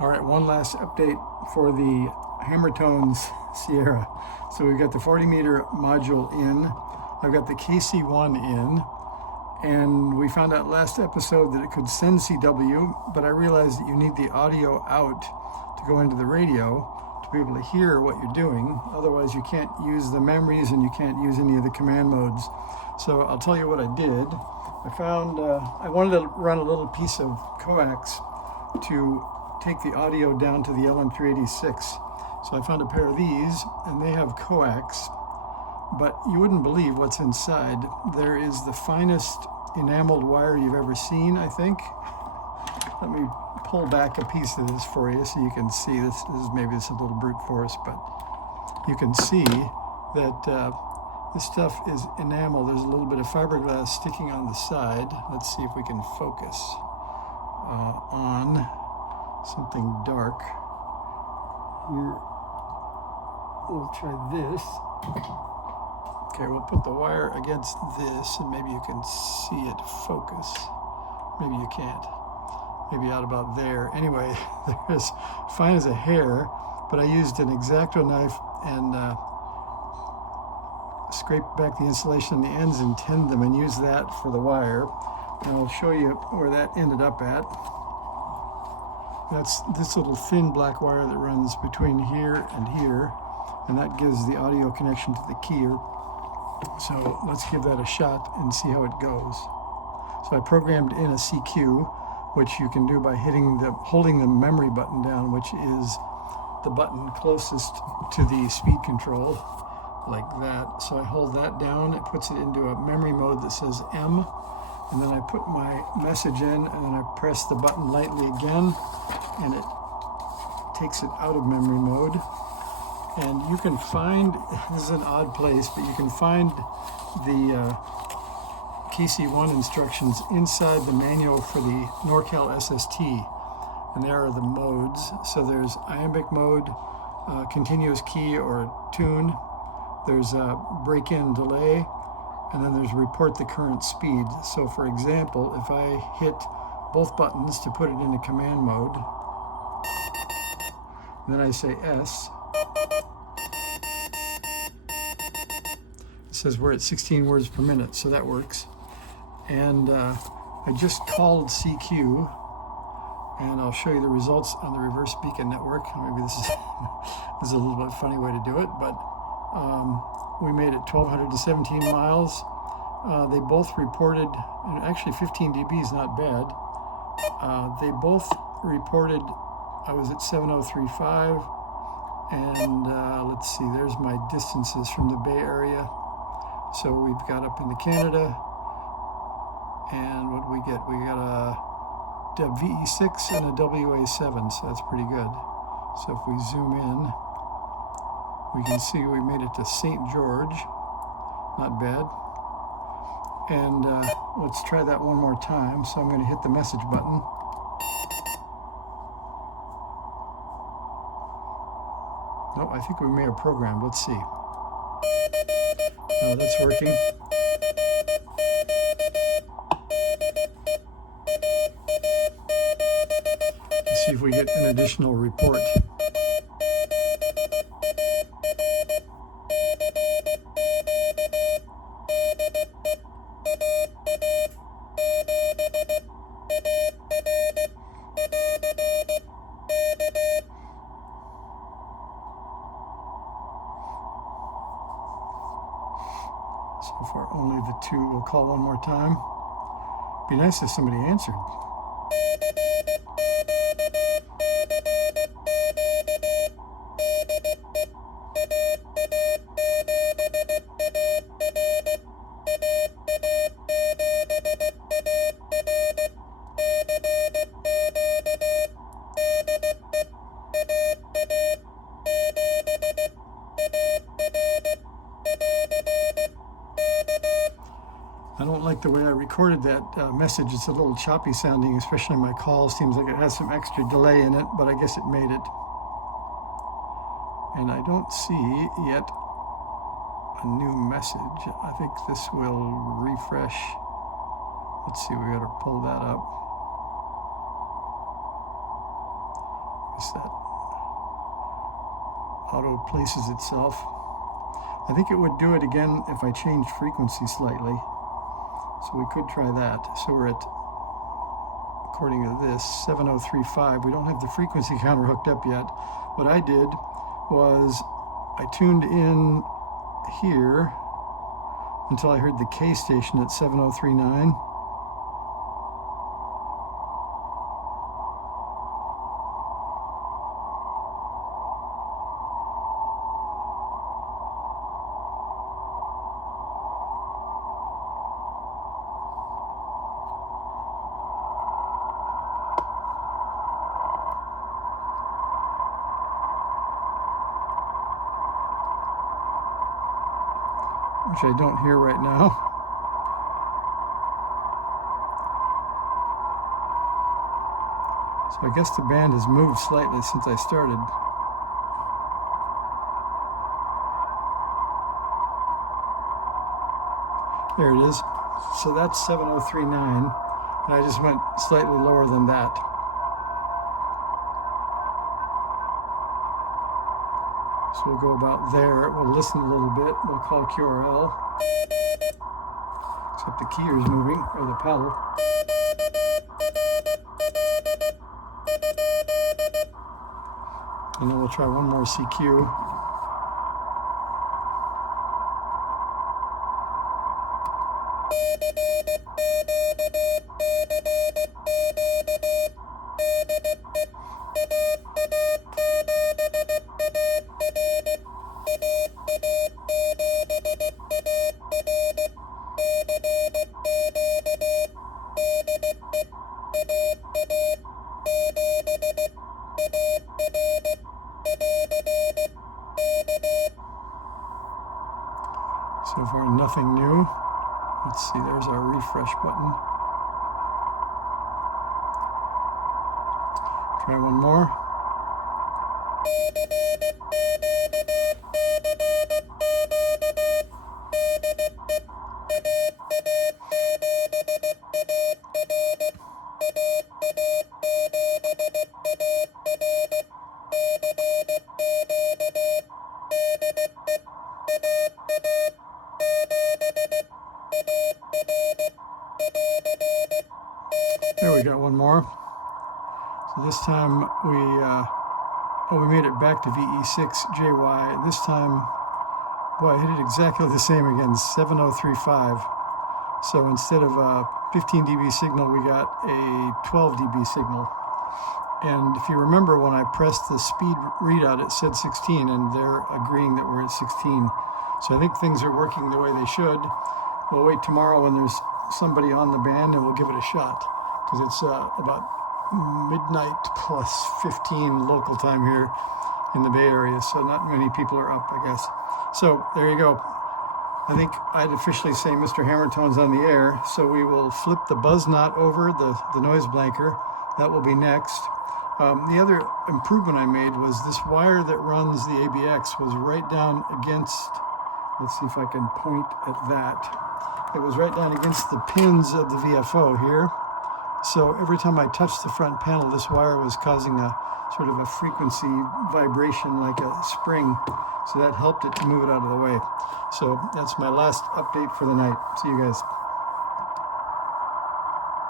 All right, one last update for the Hammertone's Sierra. So we've got the 40-meter module in. I've got the KC-1 in. And we found out last episode that it could send CW, but I realized that you need the audio out to go into the radio to be able to hear what you're doing. Otherwise, you can't use the memories and you can't use any of the command modes. So I'll tell you what I did. I wanted to run a little piece of coax to take the audio down to the LM386. So I found a pair of these, and they have coax, but you wouldn't believe what's inside. There is the finest enameled wire you've ever seen, I think. Let me pull back a piece of this for you so you can see. This is maybe it's a little brute force, but you can see that this stuff is enamel. There's a little bit of fiberglass sticking on the side. Let's see if we can focus on something dark. Here, we'll try this. Okay, we'll put the wire against this and maybe you can see it focus. Maybe you can't. Maybe out about there. Anyway, they're as fine as a hair, but I used an X-Acto knife and scraped back the insulation on the ends and tinned them and used that for the wire. And I'll show you where that ended up at. That's this little thin black wire that runs between here and here, and that gives the audio connection to the keyer. So let's give that a shot and see how it goes. So I programmed in a CQ, which you can do by holding the memory button down, which is the button closest to the speed control, like that. So I hold that down, it puts it into a memory mode that says M, and then I put my message in, and then I press the button lightly again, and it takes it out of memory mode. And you can find, this is an odd place, but you can find the KC-1 instructions inside the manual for the NorCal SST. And there are the modes. So there's iambic mode, continuous key or tune. There's a break-in delay, and then there's report the current speed. So for example, if I hit both buttons to put it into command mode, then I say S, it says we're at 16 words per minute, so that works. And I just called CQ, and I'll show you the results on the reverse beacon network. Maybe this is a little bit funny way to do it, but we made it 1,217 miles. They both reported, and actually 15 dB is not bad. They both reported I was at 7035, and let's see, there's my distances from the Bay Area. So we've got up into Canada, and what do we get? We got a VE6 and a WA7, so that's pretty good. So if we zoom in, we can see we made it to St. George, not bad. And let's try that one more time. So I'm going to hit the message button. No, I think we may have programmed. Let's see. That's working. Let's see if we get an additional report. So far, only the two. We'll call one more time. Be nice if somebody answered. I don't like the way I recorded that message. It's a little choppy sounding, especially my calls. Seems like it has some extra delay in it, but I guess it made it. And I don't see yet a new message. I think this will refresh. Let's see, we got to pull that up. Notice that auto places itself. I think it would do it again if I changed frequency slightly. So we could try that. So we're at, according to this, 7035. We don't have the frequency counter hooked up yet. What I did was I tuned in here until I heard the K station at 7039. Which I don't hear right now. So I guess the band has moved slightly since I started. There it is. So that's 7039, and I just went slightly lower than that. So we'll go about there. We'll listen a little bit. We'll call QRL. Except the keyer is moving, or the pedal. And then we'll try one more CQ. So far, nothing new. Let's see, there's our refresh button. Try one more. There we got one more. So this time we made it back to VE6JY. This time, boy, I hit it exactly the same again, 7035. So instead of a 15 dB signal, we got a 12 dB signal. And if you remember, when I pressed the speed readout, it said 16, and they're agreeing that we're at 16. So I think things are working the way they should. We'll wait tomorrow when there's somebody on the band, and we'll give it a shot, because it's about midnight plus 15 local time here in the Bay Area, so not many people are up, I guess. So there you go. I think I'd officially say Mr. Hammertone's on the air, so we will flip the buzz knot over the noise blanker. That will be next. The other improvement I made was this wire that runs the ABX was right down against, let's see if I can point at that. It was right down against the pins of the VFO here. So every time I touched the front panel, this wire was causing a sort of a frequency vibration like a spring. So that helped it to move it out of the way. So that's my last update for the night. See you guys.